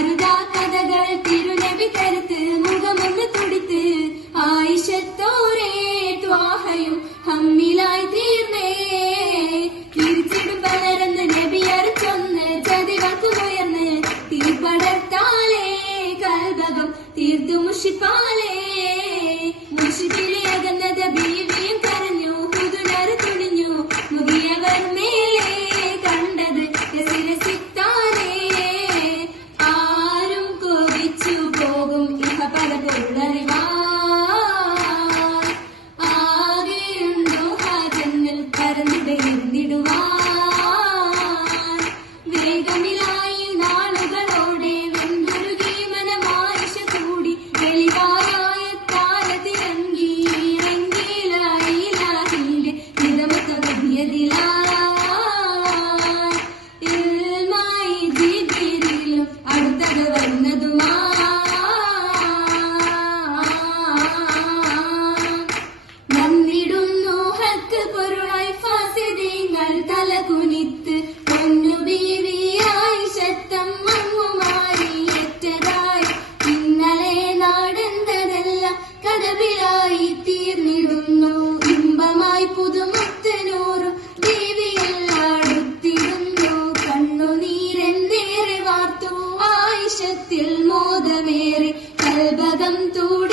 അരുതാ കഥകൾ തിരുനബി കരുത്ത് മുഖമൊന്ന് തുടിത്ത് ആയിഷത്തോരേ ത്വാഹയും ഹമ്മിലായി തീർന്നേ തിരിച്ചിടും പലരെന്ന് നബി അറിച്ചൊന്ന് ചതികൾക്ക് ഉയർന്ന് തീർപ്പടർത്താലേ കൽബകം തീർത്തു മുഷിപ്പാലേ മുഷിപ്പിലെ അകന്നത് ബീവിയും കരഞ്ഞു പുതുനറ് തുണിഞ്ഞു മുകിയവർ മേലെ കണ്ടത് രസിത്താനേ ആരും കോപിച്ചു പോകും ഇഹ പല പൊരുളറിവാ ആകെയുണ്ടോ ഹാജന്നിൽ പരന്നിടയിരുന്നിടുവാൻ വേഗമിലായി നാളുകളോടെ വെന്തുരുകി മനമായിഷ കൂടി വെളിവായ താരത്തിറങ്ങി ഇറങ്ങിയിലായില്ലാഹിന്റെ നിതമത്ത വലിയതിലാ ഇൽമായി ജിബിരിലും അടുത്തത് വന്നതുമാ വന്നിടുന്നു ഹക്ക് പൊരുളായി ഫാസിദീങ്ങൾ തലകുനിത്ത് പൊന്നു ബീവിയായി ശത്തം മങ്ങുമായി ഏറ്റതായി ഇന്നലെ നാടെന്തതെല്ലാം കടവിലായി തീർന്നിടുന്നു ഇമ്പമായി പുതുമുത്തനൂറും ബീവിയെല്ലാം അടുത്തിടുന്നു കണ്ണുനീരെന്നേറെ വാർത്തു ആയിഷത്തിൽ മോദമേറി കൽബകം തൂടി